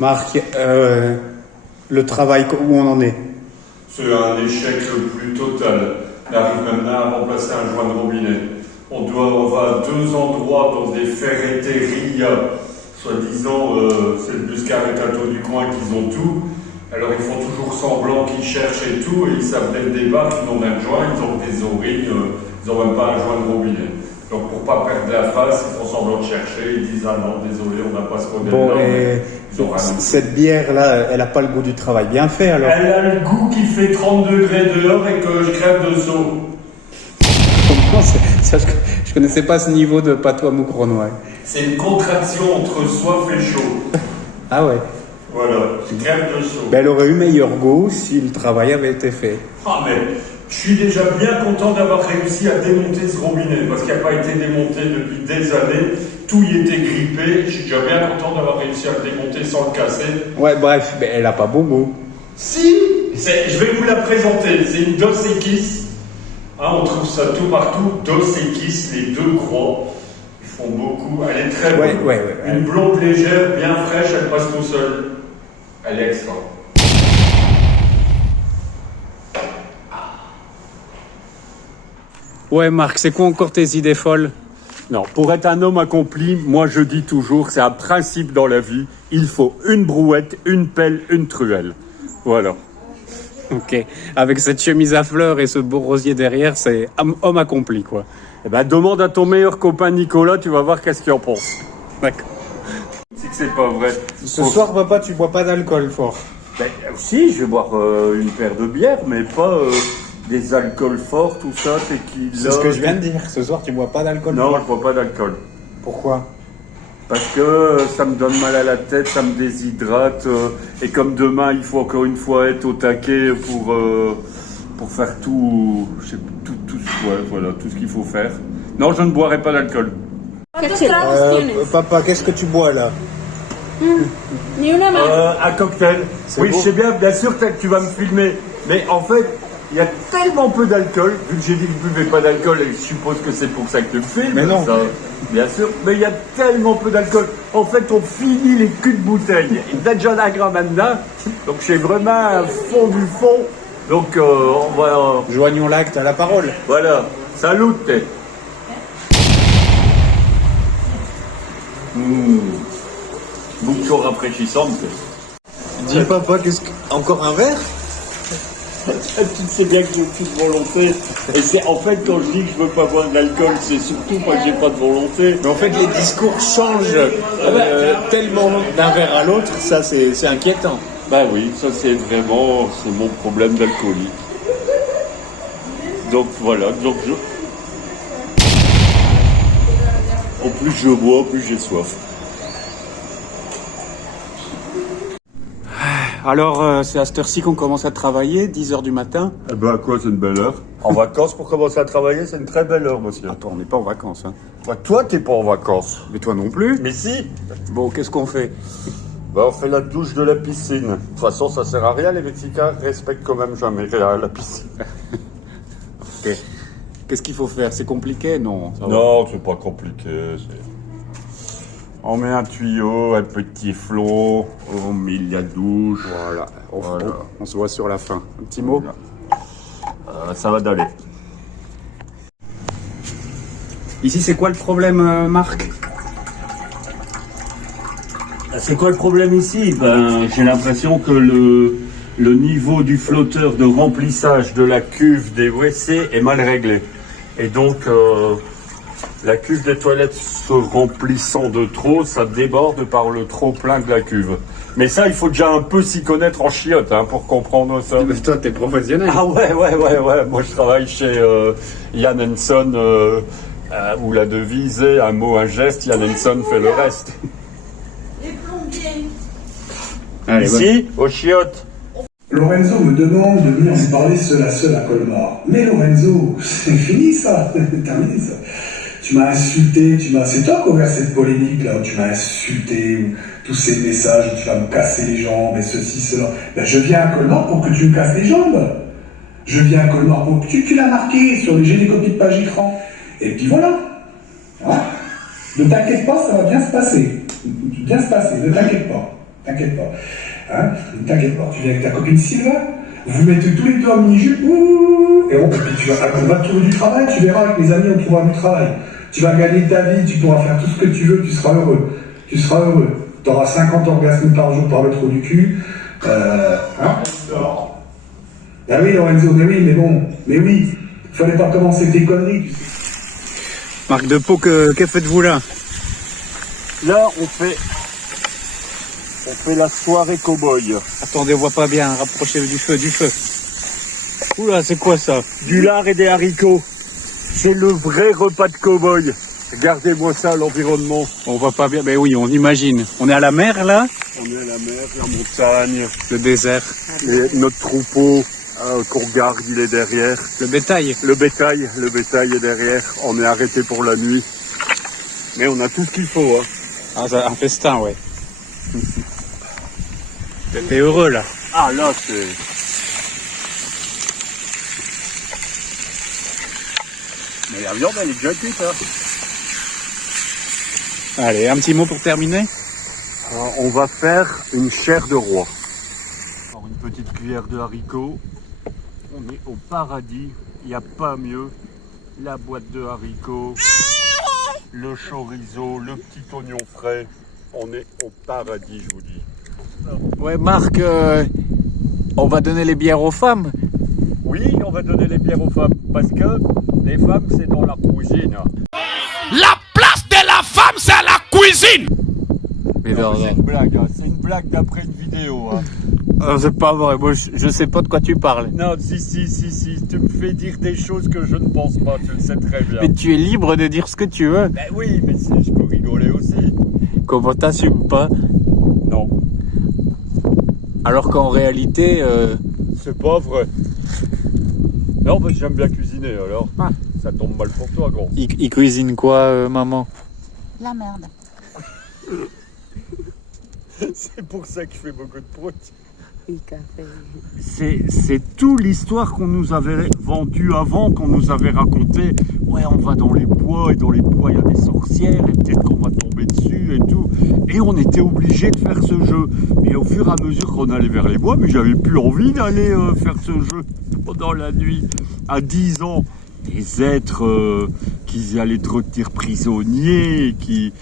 Marc, le travail, où on en est? C'est un échec le plus total. On arrive maintenant à remplacer un joint de robinet. On va à 2 endroits dans des ferretteries, soi-disant, c'est le Buscaretato du coin qu'ils ont tout. Alors ils font toujours semblant qu'ils cherchent et tout, et ils savent dès le départ qu'ils n'ont même joint, ils ont des oreilles, ils n'ont même pas un joint de robinet. Donc pour pas perdre la face, ils font semblant de chercher, ils disent ah non, désolé, on n'a pas ce modèle-là. Bon, et cette bière-là, elle n'a pas le goût du travail bien fait alors? Elle a le goût qui fait 30 degrés dehors et que je crève de chaud. Comment ça, je connaissais pas ce niveau de patois moucronois. C'est une contraction entre soif et chaud. Ah ouais. Voilà, je crève de chaud. Ben, elle aurait eu meilleur goût si le travail avait été fait. Ah mais, je suis déjà bien content d'avoir réussi à démonter ce robinet, parce qu'il n'a pas été démonté depuis des années. Tout y était grippé. Je suis déjà bien content d'avoir réussi à le démonter sans le casser. Ouais, bref, mais elle a pas beau goût. Si, je vais vous la présenter. C'est une Dos Equis. Hein, on trouve ça tout partout. Dos Equis, les 2 croix. Ils font beaucoup. Elle est très bonne. Ouais. Une blonde légère, bien fraîche, elle passe tout seul. Elle est extra. Ouais, Marc, c'est quoi encore tes idées folles? Non, pour être un homme accompli, moi je dis toujours, c'est un principe dans la vie, il faut une brouette, une pelle, une truelle. Voilà. Ok. Avec cette chemise à fleurs et ce beau rosier derrière, c'est homme accompli, quoi. Eh ben, demande à ton meilleur copain Nicolas, tu vas voir qu'est-ce qu'il en pense. D'accord. C'est que c'est pas vrai. Ce soir, papa, tu bois pas d'alcool fort? Ben, si, je vais boire une paire de bières, mais pas des alcools forts, tout ça, tequila. C'est ce que je viens de dire. Ce soir, tu bois pas d'alcool Non, fort? je bois pas d'alcool. Pourquoi? Parce que ça me donne mal à la tête, ça me déshydrate. Et comme demain, il faut encore une fois être au taquet pour faire tout, je sais, voilà, tout ce qu'il faut faire. Non, je ne boirai pas d'alcool. Papa, qu'est-ce que tu bois là? Un cocktail. Oui, beau. je sais bien sûr que tu vas me filmer. Mais en fait, il y a tellement peu d'alcool, vu que j'ai dit que je ne buvais pas d'alcool, et je suppose que c'est pour ça que tu me filmes. Mais non. Ça, bien sûr, mais il y a tellement peu d'alcool. En fait, on finit les culs de bouteille. Il y a déjà la gramme maintenant, donc j'ai vraiment un fond du fond. Donc on va... Joignons l'acte à la parole. Voilà, salut. Boucle rafraîchissante. Dis papa, encore un verre? Tu sais bien que j'ai aucune volonté. Et c'est en fait quand je dis que je veux pas boire d'alcool, c'est surtout pas que j'ai pas de volonté. Mais en fait, les discours changent tellement d'un verre à l'autre, ça c'est inquiétant. Bah oui, ça c'est mon problème d'alcoolique. Donc voilà, au plus je bois, plus j'ai soif. Alors, c'est à cette heure-ci qu'on commence à travailler, 10h du matin. Eh ben quoi, c'est une belle heure. En vacances pour commencer à travailler, c'est une très belle heure, monsieur. Attends, on n'est pas en vacances, hein. Bah, toi, t'es pas en vacances. Mais toi non plus. Mais si. Bon, qu'est-ce qu'on fait? Bah, on fait la douche de la piscine. De toute façon, ça sert à rien, les Mexicains respectent quand même jamais rien, la piscine. Ok. Qu'est-ce qu'il faut faire? C'est compliqué? Non. Non, c'est pas compliqué. On met un tuyau, un petit flot, on met la douche. Voilà. On se voit sur la fin. Un petit mot? Ça va d'aller. Ici, c'est quoi le problème, Marc? C'est quoi le problème ici? Ben, j'ai l'impression que le niveau du flotteur de remplissage de la cuve des WC est mal réglé. Et donc, la cuve des toilettes se remplissant de trop, ça déborde par le trop plein de la cuve. Mais ça, il faut déjà un peu s'y connaître en chiottes pour comprendre ça. Mais toi, t'es professionnel. Ah ouais. Moi, je travaille chez Jan Henson, où la devise est un mot, un geste, Jan Henson fait le reste. Les plombiers. Allez, Ici, aux chiottes. Lorenzo me demande de venir me parler seul à seul à Colmar. Mais Lorenzo, c'est fini ça, terminé ça. Tu m'as insulté, c'est toi qui as ouvert cette polémique là, où tu m'as insulté, où tous ces messages, où tu vas me casser les jambes et ceci, cela. Ben, je viens à Colmar pour que tu me casses les jambes. Je viens à Colmar pour que tu l'as marqué sur les génécopies de page écran. Et puis voilà. Hein, ne t'inquiète pas, ça va bien se passer. Bien se passer, ne t'inquiète pas. T'inquiète pas. Hein? T'inquiète pas. Tu viens avec ta copine Sylvain, vous mettez tous les deux en mini-jupe, ouh, et on va trouver du travail, tu verras, avec mes amis, on trouvera du travail. Tu vas gagner ta vie, tu pourras faire tout ce que tu veux, tu seras heureux. Tu seras heureux. Tu auras 50 orgasmes par jour par le trou du cul. Hein? Ah oui, Lorenzo, mais oui, mais bon, mais oui. Fallait pas commencer tes conneries, tu sais. Marc de Pau, que faites-vous là? Là, on fait la soirée cow-boy. Attendez, on voit pas bien, rapprochez du feu. Oula, c'est quoi ça? Du lard et des haricots. C'est le vrai repas de cow-boy. Regardez-moi ça, l'environnement. On voit pas bien, mais oui, on imagine. On est à la mer là? On est à la mer, la montagne, Le désert. et notre troupeau qu'on garde, il est derrière. Le bétail. Le bétail est derrière. On est arrêté pour la nuit. Mais on a tout ce qu'il faut. Hein. Ah, ça, un festin, ouais. T'es heureux là? Ah là, c'est... Mais la viande, elle est déjà cuite, hein. Allez, un petit mot pour terminer? On va faire une chair de roi. Alors, une petite cuillère de haricots. On est au paradis. Il n'y a pas mieux. La boîte de haricots, le chorizo, le petit oignon frais. On est au paradis, je vous dis. Ouais, Marc, on va donner les bières aux femmes. Oui, on va donner les bières aux femmes. Parce que les femmes, c'est dans la cuisine. La place de la femme, c'est la cuisine. Mais Non, non, c'est une blague. Hein. C'est une blague d'après une vidéo. Hein. c'est pas vrai. Moi, je sais pas de quoi tu parles. Non, si. Tu me fais dire des choses que je ne pense pas. Tu le sais très bien. Mais tu es libre de dire ce que tu veux. Ben oui, mais je peux rigoler aussi. Comment t'assumes pas? Non, Alors qu'en réalité, c'est pas vrai. Non, parce que j'aime bien cuisiner, alors ça tombe mal pour toi, gros. il cuisine quoi, maman? La merde. C'est pour ça qu'il fait beaucoup de prout. Oui, café. C'est tout l'histoire qu'on nous avait vendue avant, qu'on nous avait raconté. Ouais, on va dans les bois, et dans les bois, il y a des sorcières, et peut-être qu'on va tomber dessus, et tout. Et on était obligé de faire ce jeu. Et au fur et à mesure qu'on allait vers les bois, mais j'avais plus envie d'aller faire ce jeu pendant la nuit. À 10 ans, des êtres qui allaient te retenir prisonnier, qui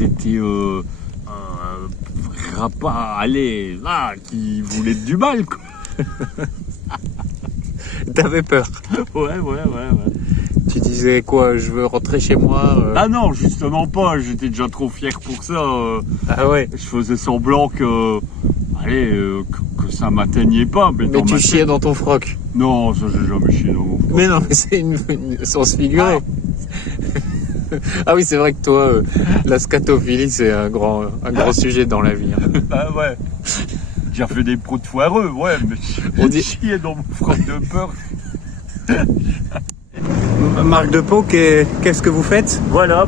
étaient... qui voulaient du mal, quoi. T'avais peur. Ouais. Tu disais quoi? Je veux rentrer chez moi. Ah non, justement pas, j'étais déjà trop fier pour ça. Ah ouais. Je faisais semblant que ça m'atteignait pas. Mais Mais tu chiais dans ton froc. Non, ça j'ai jamais chié dans mon froc. Mais non, mais c'est une sens figuré. Ah oui, c'est vrai que toi, la scatophilie, c'est un grand sujet dans la vie. Hein. Ah ouais. J'ai fait des proutes foireux, ouais, mais On dit- chier dans mon froc de peur. Marc de Pau, qu'est-ce que vous faites? Voilà,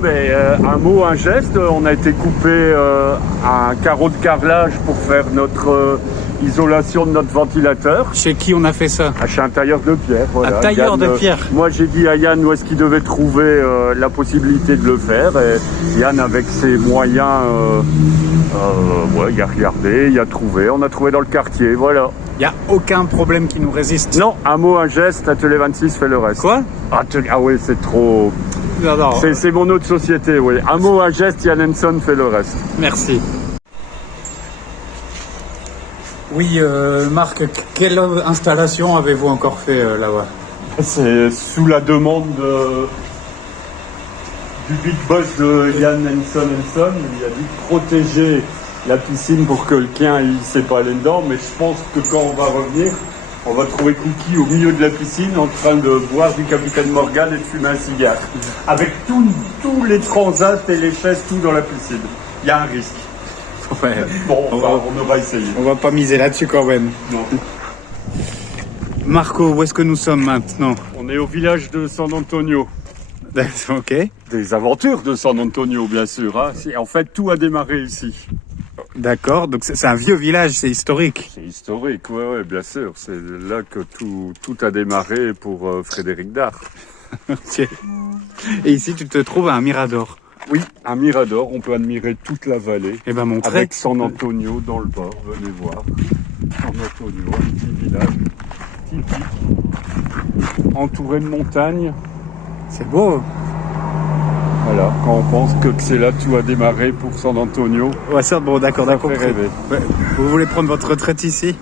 un mot, un geste. On a été coupé un carreau de carrelage pour faire notre isolation de notre ventilateur. Chez qui on a fait ça? Chez un tailleur de pierre. Voilà. Un tailleur Yann, de pierre. Moi, j'ai dit à Yann où est-ce qu'il devait trouver la possibilité de le faire. Et Yann, avec ses moyens, il a regardé, il a trouvé. On a trouvé dans le quartier, voilà. Il n'y a aucun problème qui nous résiste. Non, un mot, un geste, Atelier 26 fait le reste. Quoi? Ah oui, c'est trop... Non. C'est mon autre société, oui. Un mot, un geste, Yann Henson fait le reste. Merci. Oui, Marc, quelle installation avez-vous encore fait là-bas? C'est sous la demande du big boss de Yann Henson. Il a dit de protéger la piscine pour que le quin il ne sait pas aller dedans. Mais je pense que quand on va revenir, on va trouver Cookie au milieu de la piscine en train de boire du Capitaine Morgan et de fumer un cigare. Avec tous les transats et les chaises, tout dans la piscine. Il y a un risque. Ouais. Bon, on aura essayé. On va pas miser là-dessus quand même. Non. Marco, où est-ce que nous sommes maintenant? On est au village de San Antonio. Ok. Des aventures de San Antonio, bien sûr. Hein. En fait, tout a démarré ici. D'accord, donc c'est un vieux village, c'est historique. C'est historique, ouais, bien sûr. C'est là que tout a démarré pour Frédéric Dard. Ok. Et ici, tu te trouves à un mirador. Oui, un mirador, on peut admirer toute la vallée. Eh ben, montrez. Avec San Antonio dans le bord, venez voir. San Antonio, un petit village typique, entouré de montagnes. C'est beau. Voilà, quand on pense que c'est là que tu as démarré pour San Antonio, Ouais, ça, bon, d'accord, ça d'accord. fait rêver. Ouais. Vous voulez prendre votre retraite ici?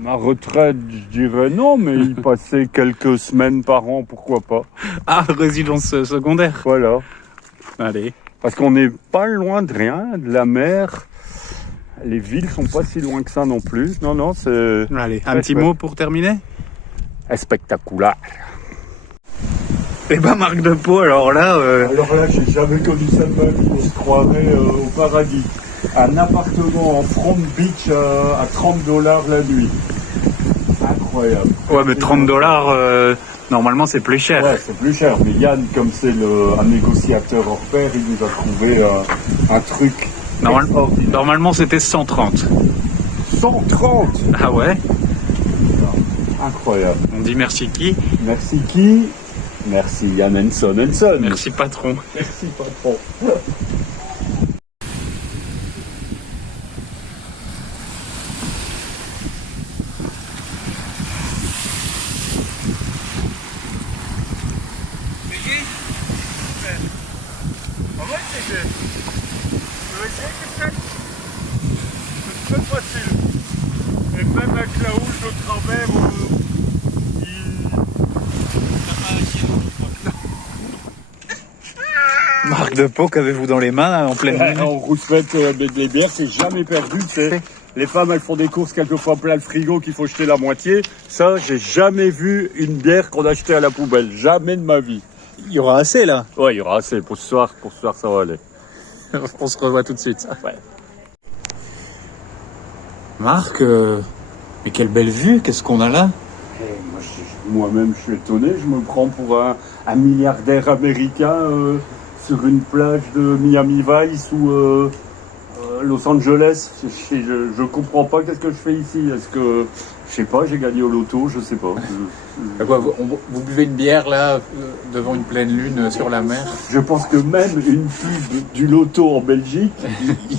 Ma retraite, je dirais non, mais y passer quelques semaines par an, pourquoi pas. Ah, résidence secondaire. Voilà, Allez. parce qu'on n'est pas loin de rien, de la mer. Les villes sont pas si loin que ça non plus. Non, non, c'est Allez, un Ouais, petit ouais. mot pour terminer? spectaculaire. Eh ben, Marc de Pau, alors là, Alors là, j'ai jamais connu ça de ma vie. On se croirait au paradis. Un appartement en Front Beach à $30 la nuit. Incroyable. ouais, mais $30, normalement, c'est plus cher. Ouais, c'est plus cher. Mais Yann, comme c'est un négociateur hors pair, il nous a trouvé un truc. Normalement, c'était 130. 130. Ah ouais? Incroyable. On dit merci qui? Merci qui? Merci Yann Henson. Merci patron. Merci patron. C'est très facile. Et même avec la housse de travers, Marc de Pau, qu'avez-vous dans les mains, là, en pleine nuit? en rouspette avec des bières, c'est jamais perdu. Tu sais. Les femmes, elles font des courses quelquefois plein le frigo qu'il faut jeter la moitié. Ça, j'ai jamais vu une bière qu'on a jetée à la poubelle. Jamais de ma vie. Il y aura assez, là. Ouais, il y aura assez. Pour ce soir, ça va aller. On se revoit tout de suite. Ouais. Marc, mais quelle belle vue, qu'est-ce qu'on a là? Moi-même, je suis étonné. Je me prends pour un milliardaire américain sur une plage de Miami Vice ou Los Angeles. Je comprends pas qu'est-ce que je fais ici. Est-ce que, je sais pas, j'ai gagné au loto, je sais pas. Vous buvez une bière là, devant une pleine lune sur la mer? Je pense que même une pub du loto en Belgique,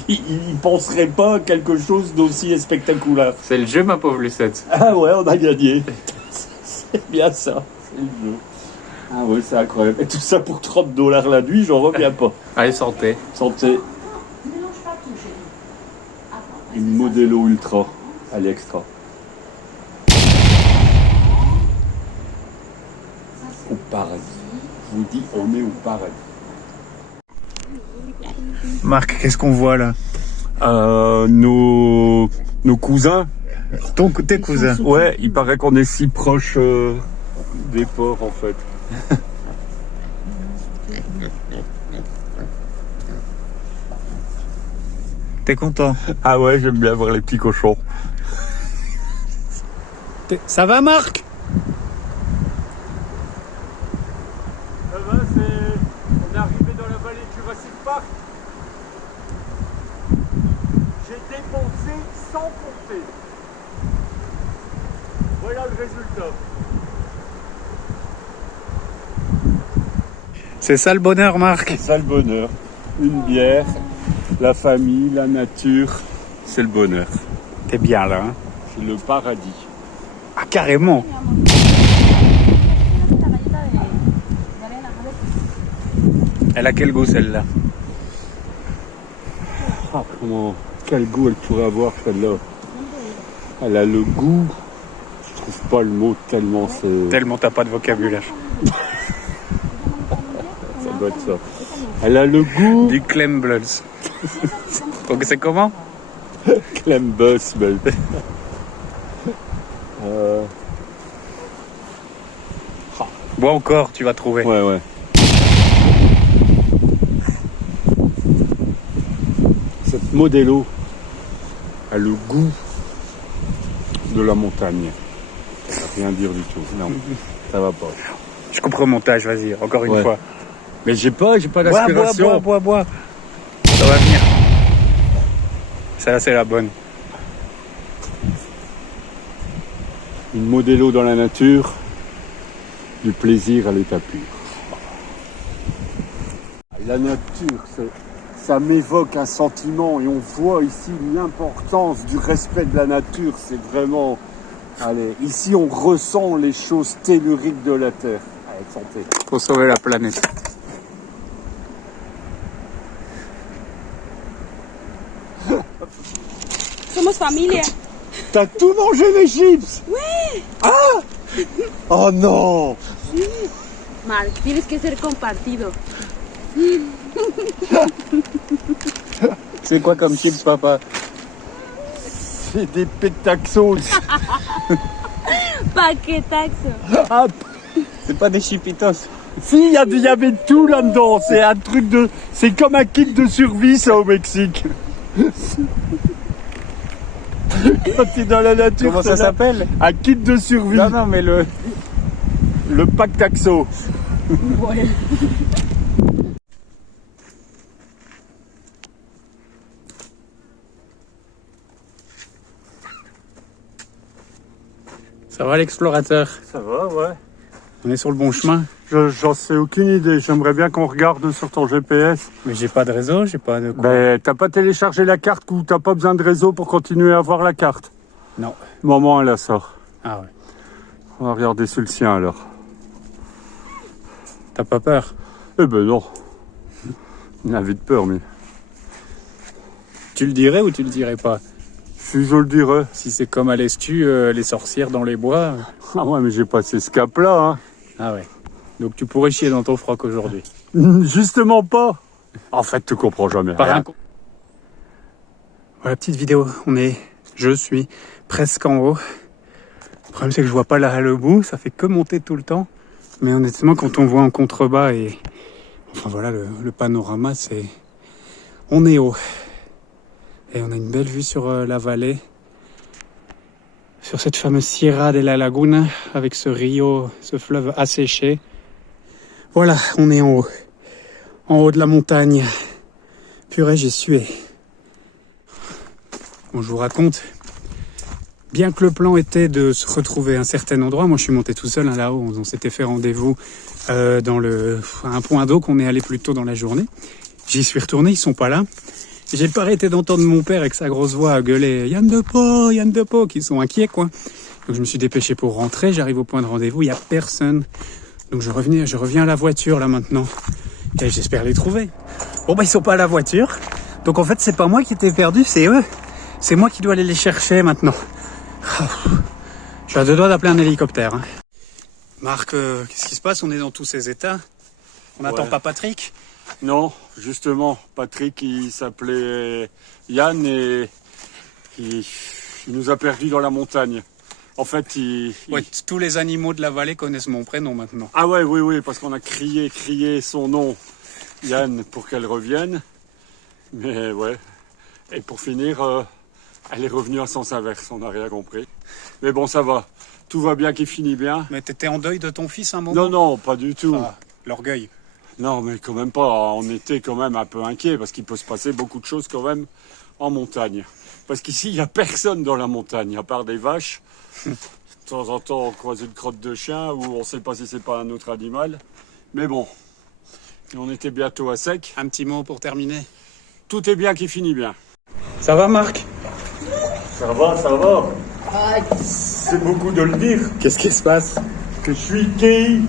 il penserait pas à quelque chose d'aussi spectaculaire. C'est le jeu, ma pauvre Lucette. Ah ouais, on a gagné. C'est bien ça, c'est le jeu. Ah ouais, c'est incroyable. Et tout ça pour $30 la nuit, j'en reviens pas. Allez, sortez. Santé. Une Modelo Ultra, elle est extra. Au paradis. Je vous dis, on est au paradis. Marc, qu'est-ce qu'on voit là? Nos cousins. Tes cousins. Ouais, il paraît qu'on est si proche des ports en fait. T'es content? Ah ouais, j'aime bien voir les petits cochons. Ça va, Marc? Ça va, on est arrivé dans la vallée de Jurassic Park. J'ai dépensé sans compter. Voilà le résultat. C'est ça le bonheur, Marc? C'est ça le bonheur. Une bière, la famille, la nature, c'est le bonheur. T'es bien là, hein? C'est le paradis. Ah, carrément! Elle a quel goût celle-là? Ah, quel goût elle pourrait avoir celle-là. Elle a le goût, je trouve pas le mot tellement c'est... Tellement t'as pas de vocabulaire. Ça doit être ça. Elle a le goût... Du Clemblers. Donc c'est comment? Clembus, belle. Bois encore, tu vas trouver. Ouais. Cette Modelo a le goût de la montagne. Ça veut rien dire du tout. Non, ça va pas. Je comprends le montage, vas-y, encore une Ouais. fois. Mais j'ai pas l'aspiration. Bois. Ça va venir. Ça, c'est la bonne. Une Modelo dans la nature, du plaisir à l'état pur. la nature, ça m'évoque un sentiment et on voit ici l'importance du respect de la nature. C'est vraiment... Allez, ici on ressent les choses telluriques de la Terre. Allez, santé. Pour sauver la planète. Somos familia. T'as tout mangé les chips? Oui. Ah. Oh non. Marc, tienes que ser compartido. C'est quoi comme chips, papa? C'est des pétaxos. Paquetaxo. Ah, C'est pas des chipitos. si, il y avait tout là-dedans. C'est un truc de... C'est comme un kit de survie, ça, au Mexique. Quand t'es dans la nature, Comment ça s'appelle? un kit de survie. Non, mais le... Le Pactaxo. Ça va l'explorateur? Ça va, ouais. On est sur le bon chemin? J'en sais aucune idée. J'aimerais bien qu'on regarde sur ton GPS. Mais j'ai pas de réseau, j'ai pas de quoi. Ben, t'as pas téléchargé la carte ou t'as pas besoin de réseau pour continuer à voir la carte? Non. Maman, elle la sort. Ah ouais. On va regarder sur le sien alors. T'as pas peur? Eh ben non. Il a vite peur, mais... Tu le dirais ou tu le dirais pas? Si je le dirais. Si c'est comme à l'Estu, les sorcières dans les bois. Ah ouais, mais j'ai passé ce cap-là, hein. Ah ouais. Donc tu pourrais chier dans ton froc aujourd'hui. Justement pas. En fait, tu comprends jamais Par rien. un... Voilà, petite vidéo. Je suis presque en haut. Le problème, c'est que je vois pas le bout. Ça fait que monter tout le temps. Mais honnêtement, quand on voit en contrebas et... Enfin voilà, le panorama, c'est... On est haut. Et on a une belle vue sur la vallée. Sur cette fameuse Sierra de la Laguna, avec ce rio, ce fleuve asséché. Voilà, on est en haut. En haut de la montagne. Purée, j'ai sué. Bon, je vous raconte. Bien que le plan était de se retrouver à un certain endroit, moi je suis monté tout seul hein, là-haut. On s'était fait rendez-vous à un point d'eau qu'on est allé plus tôt dans la journée. J'y suis retourné, ils sont pas là. J'ai pas arrêté d'entendre mon père avec sa grosse voix gueuler Yann de Po, qui sont inquiets quoi. Donc je me suis dépêché pour rentrer, j'arrive au point de rendez-vous, il y a personne. Donc je reviens à la voiture là maintenant. Et j'espère les trouver. Bon bah ils sont pas à la voiture. Donc en fait c'est pas moi qui étais perdu, c'est eux. C'est moi qui dois aller les chercher maintenant. Je suis à deux doigts d'appeler un hélicoptère. Hein. Marc, qu'est-ce qui se passe? On est dans tous ces états. On n'attend pas Patrick? Non, justement, Patrick, il s'appelait Yann et il nous a perdus dans la montagne. En fait, Ouais, tous les animaux de la vallée connaissent mon prénom maintenant. Ah ouais, oui, parce qu'on a crié son nom, Yann, pour qu'elle revienne. Mais ouais. Et pour finir, elle est revenue à sens inverse, on n'a rien compris. Mais bon, ça va. Tout va bien qui finit bien. Mais t'étais en deuil de ton fils un moment? Non, pas du tout. Ah, l'orgueil. Non, mais quand même pas. On était quand même un peu inquiets parce qu'il peut se passer beaucoup de choses quand même en montagne. Parce qu'ici, il n'y a personne dans la montagne, à part des vaches. De temps en temps, on croise une crotte de chien ou on ne sait pas si c'est pas un autre animal. Mais bon, on était bientôt à sec. Un petit mot pour terminer. Tout est bien qui finit bien. Ça va Marc? Ça va. C'est beaucoup de le dire. Qu'est-ce qui se passe? Que je suis quai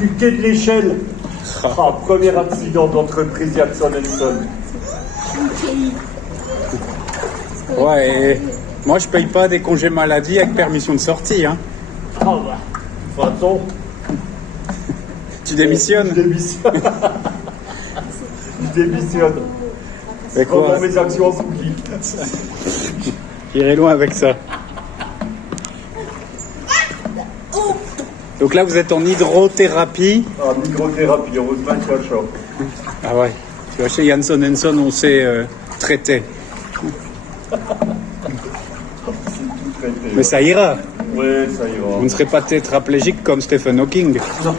de l'échelle. Ah, premier accident d'entreprise Jackson & Son. Ouais, et moi je paye pas des congés maladie avec permission de sortie. Hein. Ah bah, de toute façon, Tu démissionnes? je démissionne. Je démissionne. Mais quoi? Comment mes actions en cookies. J'irai loin avec ça. Donc là vous êtes en hydrothérapie. Ah, microthérapie, heureusement que tu as chaud. Ah ouais. Tu vois, chez Jansson & Son on s'est traité. Mais ça ira. Oui, ça ira. Vous ne serez pas tétraplégique comme Stephen Hawking. Non.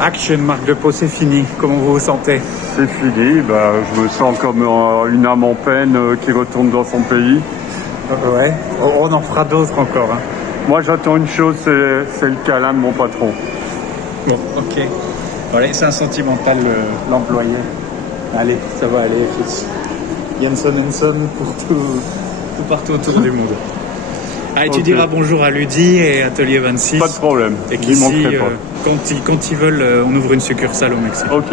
Action, Marc de Pau, c'est fini. Comment vous vous sentez? C'est fini, je me sens comme une âme en peine qui retourne dans son pays. Ouais. On en fera d'autres encore. Hein. Moi j'attends une chose, c'est le câlin de mon patron. Bon, ok. Voilà, c'est un sentimental, l'employé. Allez, ça va aller, fils. Jenson Henson pour tout partout autour du monde. Ah, et tu diras bonjour à Ludi et Atelier 26. Pas de problème, Et j'y qu'ici, manquerai pas. quand ils veulent, on ouvre une succursale au Mexique. Ok.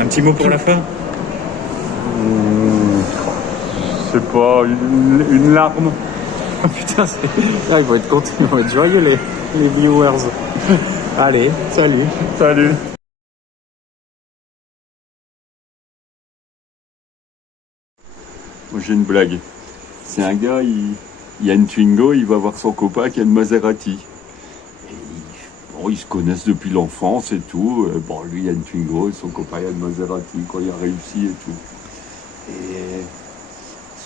Un petit mot pour la fin? Je sais pas, une larme. Putain, ils vont être contents, ils vont être joyeux les viewers. Allez, salut. Salut. Moi j'ai une blague. C'est un gars, il y a une Twingo, il va voir son copain qui a une Maserati. Bon, ils se connaissent depuis l'enfance et tout. Bon, lui, il y a une Twingo et son copain, il a une Maserati, quand il a réussi et tout. Et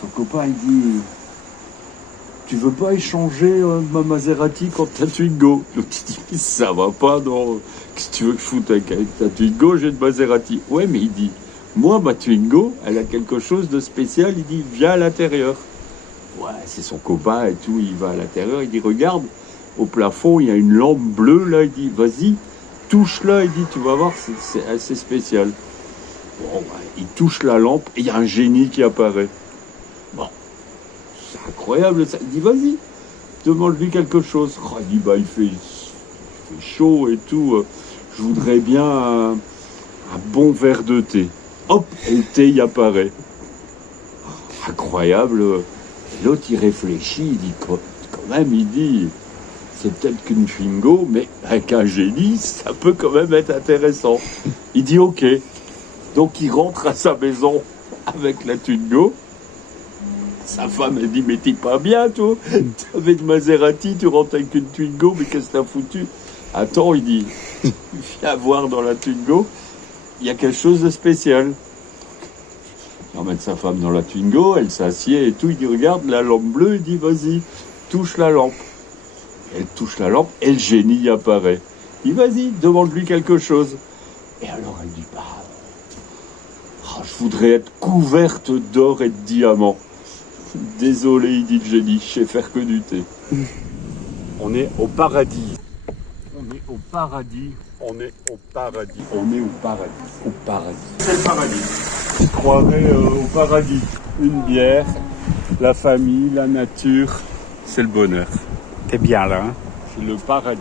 son copain, il dit, tu veux pas échanger ma Maserati contre ta Twingo? L'autre, il dit, ça va pas, non. Qu'est-ce que tu veux que je foute avec ta Twingo? J'ai une Maserati. Ouais, mais il dit, moi, ma Twingo, elle a quelque chose de spécial. Il dit, viens à l'intérieur. Ouais, c'est son copain et tout. Il va à l'intérieur, il dit, regarde, au plafond, il y a une lampe bleue, là. Il dit, vas-y, touche-la. Il dit, tu vas voir, c'est assez spécial. Bon, ouais, il touche la lampe et il y a un génie qui apparaît. Bon, c'est incroyable. Ça. Il dit, vas-y, demande-lui quelque chose. Oh, il dit, bah, il fait chaud et tout. Je voudrais bien un bon verre de thé. Hop, et le thé y apparaît. Incroyable. Et l'autre, il réfléchit, il dit, quand même, il dit, c'est peut-être qu'une Twingo, mais avec un génie, ça peut quand même être intéressant. Il dit, ok. Donc, il rentre à sa maison avec la Twingo. Sa femme, elle dit, mais t'es pas bien, toi? T'avais une Maserati, tu rentres avec une Twingo, mais qu'est-ce que t'as foutu? Attends, il dit, viens voir dans la Twingo, il y a quelque chose de spécial. Il emmène sa femme dans la Twingo, elle s'assied et tout, il dit, regarde, la lampe bleue, il dit, vas-y, touche la lampe. Elle touche la lampe et le génie apparaît. Il dit, vas-y, demande-lui quelque chose. Et alors elle dit, bah, je voudrais être couverte d'or et de diamants. Désolé, il dit le génie, je sais faire que du thé. On est au paradis. On est au paradis. On est au paradis. On est au paradis. Au paradis. C'est le paradis. Je croirais au paradis. Une bière, la famille, la nature. C'est le bonheur. T'es bien là, hein? C'est le paradis.